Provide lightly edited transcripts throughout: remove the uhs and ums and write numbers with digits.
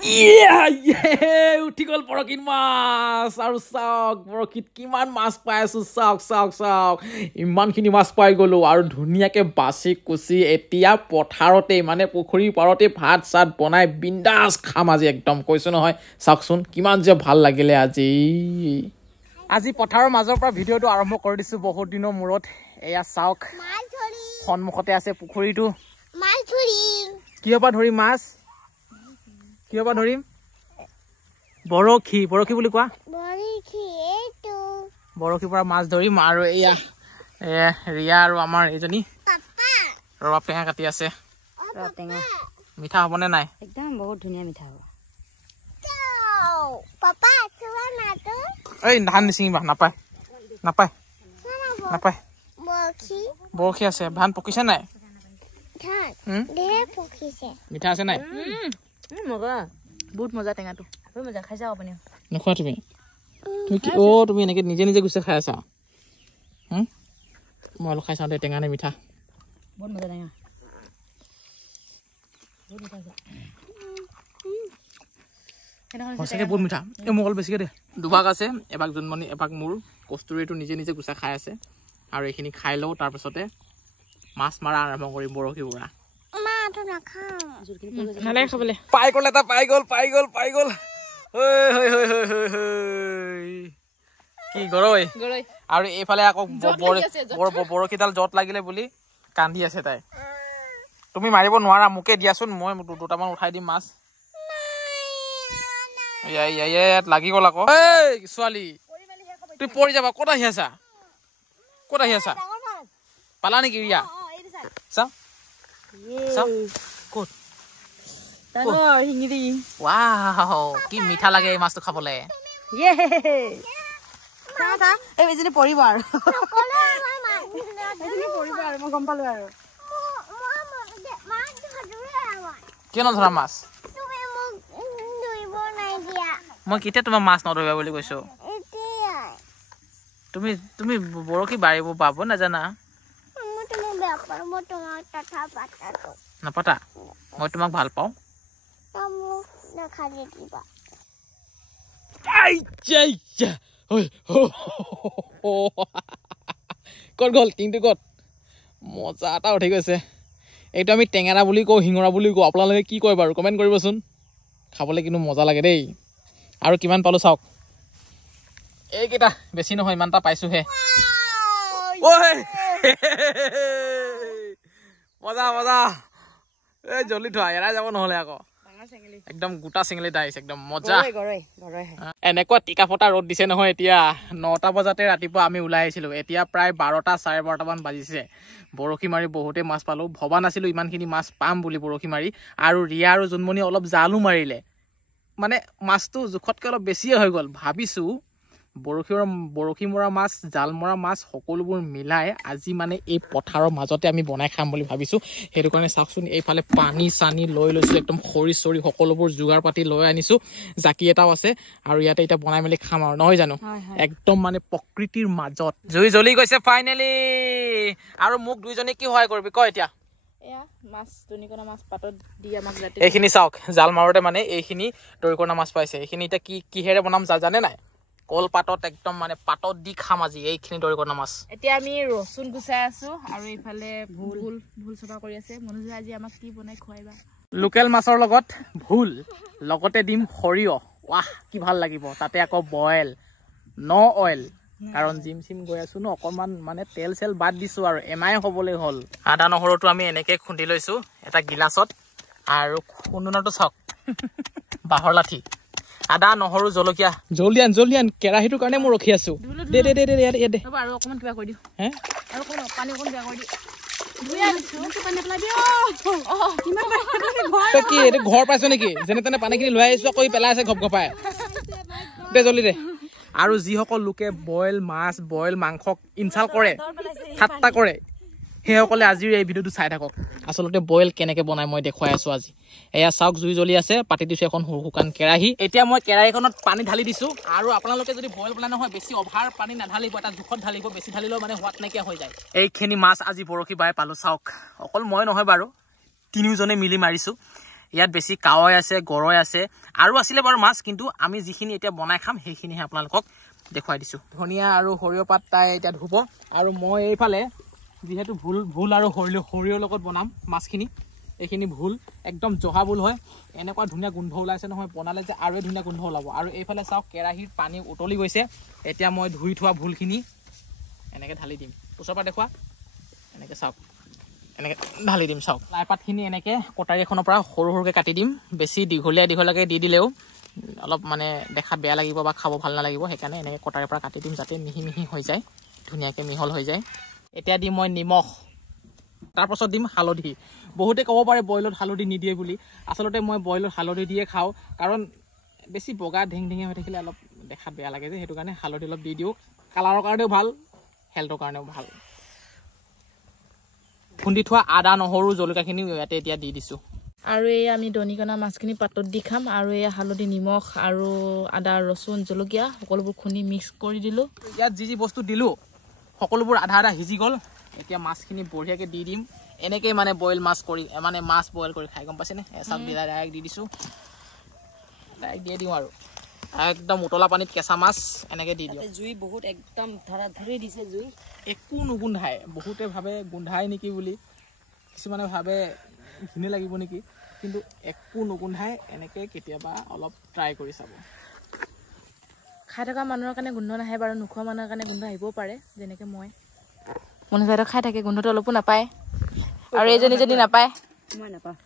উঠি গ'ল বৰশীত মাছ আৰু চাওক বৰশীত কিমান মাছ পাই আছো চাওক চাওক চাওক ইমানখিনি মাছ পাই গ'লো আৰু ধুনীয়াকৈ বাছি কুচি এতিয়া পথাৰতেই মানে পুখুৰীৰ পাৰতে ভাত চাত বনাই বিন্দাছ খাম আজি একদম কৈছোঁ নহয় চাওকচোন কিমান যে ভাল লাগিলে আজি পথাৰৰ মাজৰ পৰা ভিডিঅ'টো আৰম্ভ কৰি দিছোঁ বহুত দিনৰ মূৰত এয়া চাওক সন্মুখতে আছে পুখুৰীটো কিহৰ পৰা ধৰিম মাছ কিহৰ পৰা ধৰিম বৰশী বৰশী বুলি কোৱা বৰশীৰ পৰা মাছ ধৰিম আৰু এয়া ৰিয়া আৰু আমাৰ এইজনী ৰবাব টেঙা কাটি আছে মিঠা হ'বনে নাই একদম বহুত ধুনীয়া মিঠা হ'ব এই ধান নিচিঙিবা নাপায় নাপায় নাপায় বৰশী আছে ধান পকিছে নাই মিঠা আছে নাই মজা বহুত মজা টেঙাটো বহুত মজা খাই যাও আপুনি নোখোৱা তুমি তুমি এনেকৈ নিজে নিজে গুচি খাই আছা মই অলপ খাই চাওঁ দে টেঙা নে মিঠা বহুত মজা টেঙা সঁচাকৈ বহুত মিঠা এই মোক অলপ বেছিকৈ দে দুভাগ আছে এভাগ জোনমণি এভাগ মোৰ কস্তুৰীটো নিজে নিজে গুচাই খাই আছে আৰু এইখিনি খাই লওঁ তাৰপিছতে মাছ মৰা আৰম্ভ কৰিম বৰশী বুঢ়া নালাগে খাবলৈ পাই গ'ল এটা পাই গ'ল কি গৰৈ আৰু এইফালে আকৌ বৰশীডাল জত লাগিলে বুলি কান্দি আছে তাই তুমি মাৰিব নোৱাৰা মোকে দিয়াচোন মই দুটামান উঠাই দিম মাছ ইয়াত লাগি গ'ল আকৌ ছোৱালী তুমি পৰি যাবা ক'ত আহি আছা পালা নেকি ৰিয়া চাওঁ ক'ত কি মিঠা লাগে এই মাছটো খাবলৈ পৰিব আৰু মই গম পালো আৰু কিয় নধৰা মাছ মই কেতিয়া তোমাৰ মাছ নধৰিবা বুলি কৈছো তুমি বৰশী বাৰিব পাব নাজানা নাপাতা মই তোমাক ভাল পাওঁ ক'ত গ'ল টিংটো ক'ত মজা এটা উঠি গৈছে এইটো আমি টেঙেৰা বুলি কওঁ শিঙৰা বুলি কওঁ আপোনালোকে কি কয় বাৰু কমেণ্ট কৰিবচোন খাবলৈ কিন্তু মজা লাগে দেই আৰু কিমান পালোঁ চাওক এইকেইটা বেছি নহয় ইমান এটা পাইছোঁহে মজা এই জলদি থোৱা এৰাই যাব নহ'লে আকৌ একদম গোটা চেঙেলী আহিছে একদম মজা এনেকুৱা টিকা ফটা ৰ'দ দিছে নহয় এতিয়া 9টা বজাতে ৰাতিপুৱা আমি ওলাই আহিছিলোঁ এতিয়া প্ৰায় 12টা 12:30মান বাজিছে বৰশী মাৰি বহুতেই মাছ পালোঁ ভবা নাছিলোঁ ইমানখিনি মাছ পাম বুলি বৰশী মাৰি আৰু ৰিয়া আৰু জোনমণি অলপ জালো মাৰিলে মানে মাছটো জোখতকৈ অলপ বেছিয়ে হৈ গ'ল ভাবিছোঁ বৰশী মৰা মাছ জাল মৰা মাছ সকলোবোৰ মিলাই আজি মানে এই পথাৰৰ মাজতে আমি বনাই খাম বুলি ভাবিছোঁ সেইটো কাৰণে চাওকচোন এইফালে পানী চানী লৈ লৈছোঁ একদম খৰি চৰি সকলোবোৰ যোগাৰ পাতি লৈ আনিছোঁ জাকি এটাও আছে আৰু ইয়াতে এতিয়া বনাই মেলি খাম আৰু নহয় জানো একদম মানে প্ৰকৃতিৰ মাজত জুই জ্বলি গৈছে ফাইনেলি আৰু মোক দুইজনে কি সহায় কৰিবি কয় এতিয়া এইখিনি চাওক জাল মাৰোতে মানে এইখিনি দৰিকণা মাছ পাইছে এইখিনি এতিয়া কিহেৰে বনাম জানে নাই কলপাতত একদম মানে পাতত দি খাম আজি এইখিনি দৰিকণা মাছ এতিয়া আমি ৰচুন গুচাই আছো আৰু এইফালে ভুল চফা কৰি আছে মনোজ আজি আমাক কি বনাই খুৱাইবা লোকেল মাছৰ লগত ভুল লগতে দিম সৰিয়হ ৱাহ কি ভাল লাগিব তাতে আকৌ বইল অইল কাৰণ জিম গৈ আছো ন অকণমান মানে তেল চেল বাদ দিছো আৰু এমাই হ'বলৈ হ'ল আদা নহৰুটো আমি এনেকৈ খুন্দি লৈছো এটা গিলাচত আৰু খুন্দনাটো চাওক বাঁহৰ লাঠি আদা নহৰু জলকীয়া জলদি আন কেৰাহীটোৰ কাৰণে মই ৰখি আছো দে আৰু অকণমান কিবা কৰি দিওঁ আৰু পানী অকণ বেয়া কৰি দিওঁ কি এইটো ঘৰ পাইছ নেকি যেনে তেনে পানীখিনি লৈ আহিছো আকৌ পেলাই আছে ঘপঘপাই দে জলদি দে আৰু যিসকল লোকে বইল মাছ বইল মাংসক ইনচাল কৰে ঠাট্টা কৰে সেইসকলে আজিৰ এই ভিডিঅ'টো চাই থাকক আচলতে বইল কেনেকৈ বনাই মই দেখুৱাই আছো আজি এয়া চাওক জুই জ্বলি আছে পাতি দিছোঁ এখন শুকান কেৰাহী এতিয়া মই কেৰাহীখনত পানী ঢালি দিছোঁ আৰু আপোনালোকে যদি বইল বনাই নহয় বেছি অভাৰ পানী নাঢালিব এটা জোখত ঢালিব বেছি ঢালিলেও মানে সোৱাদ নাইকিয়া হৈ যায় এইখিনি মাছ আজি বৰশী বাই পালোঁ চাওক অকল মই নহয় বাৰু তিনিওজনে মিলি মাৰিছোঁ ইয়াত বেছি কাৱৈ আছে, গৰৈ আছে, আৰু আছিলে বাৰু মাছ, কিন্তু আমি যিখিনি এতিয়া বনাই খাম সেইখিনিহে আপোনালোকক দেখুৱাই দিছোঁ। ধনিয়া আৰু সৰিয়হ পাত তাই এতিয়া ধুব, আৰু মই এইফালে যিহেতু ভোল আৰু সৰিয়হৰ লগত বনাম মাছখিনি। এইখিনি ভোল একদম জহা ভোল হয়, এনেকুৱা ধুনীয়া গোন্ধ ওলাইছে নহয়, বনালে যে আৰু ধুনীয়া গোন্ধ ওলাব। আৰু এইফালে চাওক কেৰাহীৰ পানী উতলি গৈছে, এতিয়া মই ধুই থোৱা ভোলখিনি এনেকৈ ঢালি দিম। ওচৰৰ পৰা দেখুৱা, এনেকৈ চাওক, এনেকৈ ঢালি দিম। চাওক লাইপাতখিনি এনেকৈ কটাৰী এখনৰ পৰা সৰু সৰুকৈ কাটি দিম। বেছি দীঘলীয়াকৈ দি দিলেও অলপ মানে দেখাত বেয়া লাগিব বা খাব ভাল নালাগিব, সেইকাৰণে এনেকৈ কটাৰীৰ পৰা কাটি দিম যাতে মিহি মিহি হৈ যায়, ধুনীয়াকৈ মিহল হৈ যায়। এতিয়া দিম মই নিমখ, তাৰপাছত দিম হালধি। বহুতে ক'ব পাৰে বইলত হালধি নিদিয়ে বুলি, আচলতে মই বইলত হালধি দিয়ে খাওঁ, কাৰণ বেছি বগা ঢেংঢেঙীয়া হৈ থাকিলে অলপ দেখাত বেয়া লাগে যে, সেইটো কাৰণে হালধি অলপ দি দিওঁ। কালাৰৰ কাৰণেও ভাল, হেল্থৰ কাৰণেও ভাল। খুন্দি থোৱা আদা নহৰু জলকীয়াখিনি ইয়াতে এতিয়া দি দিছোঁ। আৰু এই আমি দনিকণা মাছখিনি পাতত দি খাম। আৰু এয়া হালধি, নিমখ আৰু আদা, ৰচুন, জলকীয়া সকলোবোৰ খুন্দি মিক্স কৰি দিলোঁ। ইয়াত যি বস্তু দিলোঁ সকলোবোৰ আধা আধা সিজি গ'ল। এতিয়া মাছখিনি বঢ়িয়াকৈ দি দিম। এনেকৈ মানে মাছ বইল কৰি খাই, গম পাইছেনে? চাওক ডাইৰেক্ট দি দিছোঁ, ডাইৰেক্ট দিয়ে দিওঁ আৰু একদম উতলা পানীত কেঁচা মাছ এনেকৈ দি দিওঁ। জুই বহুত একদম ধৰি দিছে জুই, একো নুগোন্ধাই। বহুতে ভাবে গোন্ধাই নেকি বুলি, কিছুমানে ভাবে ঘিনে লাগিব নেকি, কিন্তু একো নুগোন্ধাই। এনেকৈ কেতিয়াবা অলপ ট্ৰাই কৰি চাব। খাই থকা মানুহৰ কাৰণে গোন্ধ নাহে বাৰু, নোখোৱা মানুহৰ কাৰণে গোন্ধ আহিবও পাৰে, যেনেকৈ মই মনোজ বাইদেউ খাই থাকে, গোন্ধটো অলপো নাপায়, আৰু এইজনী যদি নাপায় মই নাপাওঁ।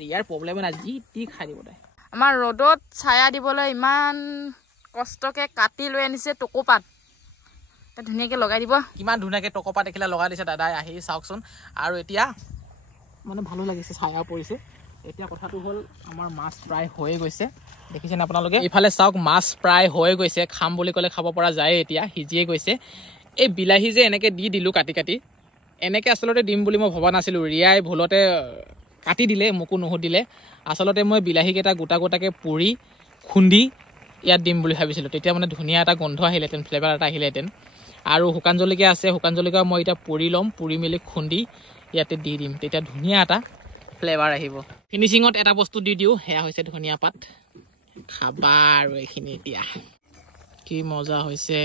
ৰিয়াৰ প্ৰব্লেম নাই, যি টি খাই দিব তাই। আমাৰ ৰ'দত ছায়া দিবলৈ ইমান কষ্টকৈ কাটি লৈ আনিছে টকৌপাত, ধুনীয়াকৈ লগাই দিব। কিমান ধুনীয়াকৈ টকৌপাত দেখিলে লগাই দিছে দাদাই, আহি চাওকচোন। আৰু এতিয়া মানে ভালো লাগিছে, ছায়া পৰিছে। এতিয়া কথাটো হ'ল আমাৰ মাছ প্ৰায় হৈয়ে গৈছে, দেখিছেনে আপোনালোকে? এইফালে চাওক মাছ প্ৰায় হৈ গৈছে, খাম বুলি ক'লে খাব পৰা যায়, এতিয়া সিজিয়ে গৈছে। এই বিলাহী যে এনেকৈ দি দিলোঁ কাটি কাটি, এনেকৈ আচলতে দিম বুলি মই ভবা নাছিলোঁ। ৰিয়াই ভুলতে কাটি দিলে, মোকো নুসুধিলে। আচলতে মই বিলাহীকেইটা গোটা গোটাকৈ পুৰি খুন্দি ইয়াত দিম বুলি ভাবিছিলোঁ, তেতিয়া মানে ধুনীয়া এটা গোন্ধ আহিলেহেঁতেন, ফ্লেভাৰ এটা আহিলেহেঁতেন। আৰু শুকান জলকীয়া আছে, শুকান জলকীয়া মই এতিয়া পুৰি ল'ম, পুৰি মেলি খুন্দি ইয়াতে দি দিম, তেতিয়া ধুনীয়া এটা ফ্লেভাৰ আহিব। ফিনিচিঙত এটা বস্তু দি দিওঁ, সেয়া হৈছে ধনিয়া পাত। খাবা আৰু এইখিনি এতিয়া কি মজা হৈছে।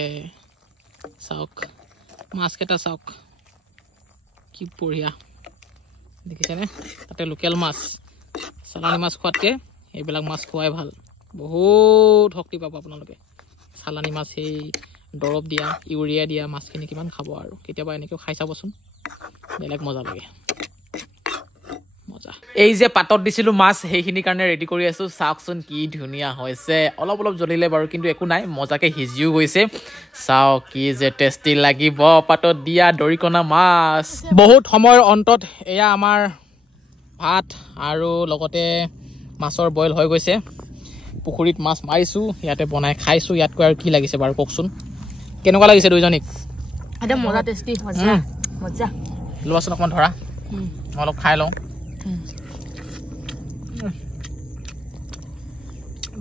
চাওক মাছকেইটা, চাওক কি বঢ়িয়া, দেখিছেনে? তাতে লোকেল মাছ, চালানী মাছ খোৱাতকৈ এইবিলাক মাছ খোৱাই ভাল, বহুত শক্তি পাব আপোনালোকে। চালানী মাছ সেই দৰৱ দিয়া, ইউৰিয়া দিয়া মাছখিনি কিমান খাব, আৰু কেতিয়াবা এনেকৈও খাই চাবচোন, বেলেগ মজা লাগে। এই যে পাতত দিছিলোঁ মাছ, সেইখিনিৰ কাৰণে ৰেডি কৰি আছোঁ। চাওকচোন কি ধুনীয়া হৈছে, অলপ অলপ জ্বলিলে বাৰু, কিন্তু একো নাই, মজাকৈ সিজিও গৈছে। চাওক কি যে টেষ্টি লাগিব পাতত দিয়া দৰিকণা মাছ। বহুত সময়ৰ অন্তত এয়া আমাৰ ভাত আৰু লগতে মাছৰ বইল হৈ গৈছে। পুখুৰীত মাছ মাৰিছোঁ, ইয়াতে বনাই খাইছোঁ। ইয়াতকৈ আৰু কি লাগিছে বাৰু কওকচোন? কেনেকুৱা লাগিছে দুইজনীক? একদম মজা, টেষ্টি, মজা মজা। লোৱাচোন অকণমান ধৰা, মই অলপ খাই লওঁ।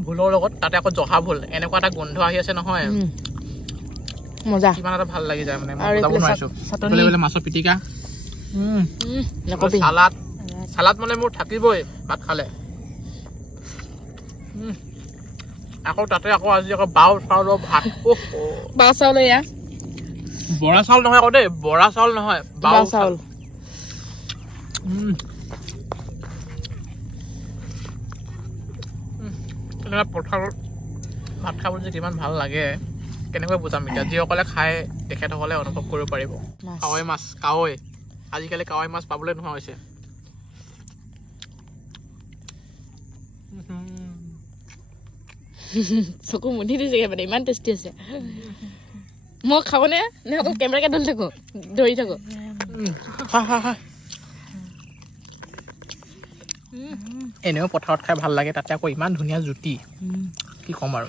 ভোলৰ লগত তাতে আকৌ জহা ভোল, এনেকুৱা এটা গোন্ধ আহি আছে নহয়, মজা, কিমান এটা ভাল লাগি যায় মানে, মই বুজাব নোৱাৰিছোঁ। মাছৰ পিটিকা, চালাড মানে মোৰ থাকিবই ভাত খালে। আকৌ তাতে আজি বাও চাউলৰ ভাত, বাও চাউল, এয়া বৰা চাউল নহয় আকৌ দেই, বৰা চাউল নহয়, বাও চাউল। পথাৰত ভাত খাবলৈ যে কিমান ভাল লাগে, কেনেকৈ বুজাম এতিয়া? যিসকলে খাই তেখেতসকলে অনুভৱ কৰিব পাৰিব। কাৱৈ মাছ, আজিকালি কাৱৈ মাছ পাবলৈ নোহোৱা হৈছে। চকু মুঠি দিছে, মানে ইমান টেষ্টি আছে। মই খাবনে নে অকল কেমেৰাকে ধৰি থাকো? এনেও পথাৰত খাই ভাল লাগে, তাতে আকৌ ইমান ধুনীয়া জুতি, কি ক'ম আৰু।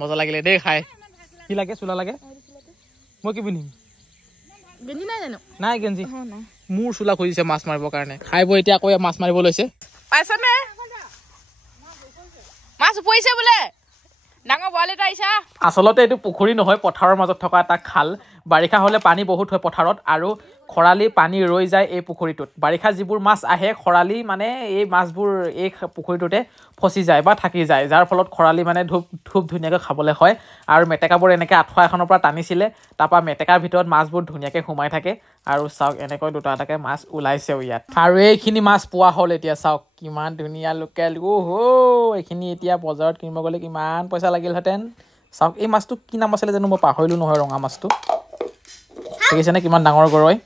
মজা লাগিলে দেই খাই। কি লাগে? চোলা লাগে? মই কি পিন্ধিম? গেঞ্জি নাই জানো? নাই গেঞ্জি, মোৰ চোলা খুজিছে মাছ মাৰিবৰ কাৰণে। খাই বৈ এতিয়া আকৌ মাছ মাৰিব লৈছে। পাইছনে? মাছ উপৰিছে বোলে ডাঙৰ বৰালি এটা আহিছা আচলতে এইটো পুখুৰী নহয় পথাৰৰ মাজত থকা এটা খাল বাৰিষা হলে পানী বহুত হয় পথাৰত আৰু খৰালি পানী ৰৈ যায় এই পুখুৰীটোত বাৰিষা যিবোৰ মাছ আহে খৰালি মানে এই মাছবোৰ এই পুখুৰীটোতে ফচি যায় বা থাকি যায় যাৰ ফলত খৰালি মানে ধূপ ধুনীয়াকৈ খাবলৈ হয় আৰু মেটেকাবোৰ এনেকৈ আঁঠুৱা এখনৰ পৰা টানিছিলে তাৰপৰা মেটেকাৰ ভিতৰত মাছবোৰ ধুনীয়াকৈ সোমাই থাকে আৰু চাওক এনেকৈ দুটা এটাকৈ মাছ ওলাইছেও ইয়াত আৰু এইখিনি মাছ পোৱা হ'ল এতিয়া চাওক কিমান ধুনীয়া লোকেল এইখিনি এতিয়া বজাৰত কিনিব গ'লে কিমান পইচা লাগিলহেঁতেন চাওক এই মাছটো কি নাম আছিলে জানো মই পাহৰিলোঁ নহয় ৰঙা মাছটো দেখিছেনে কিমান ডাঙৰ গৰৈ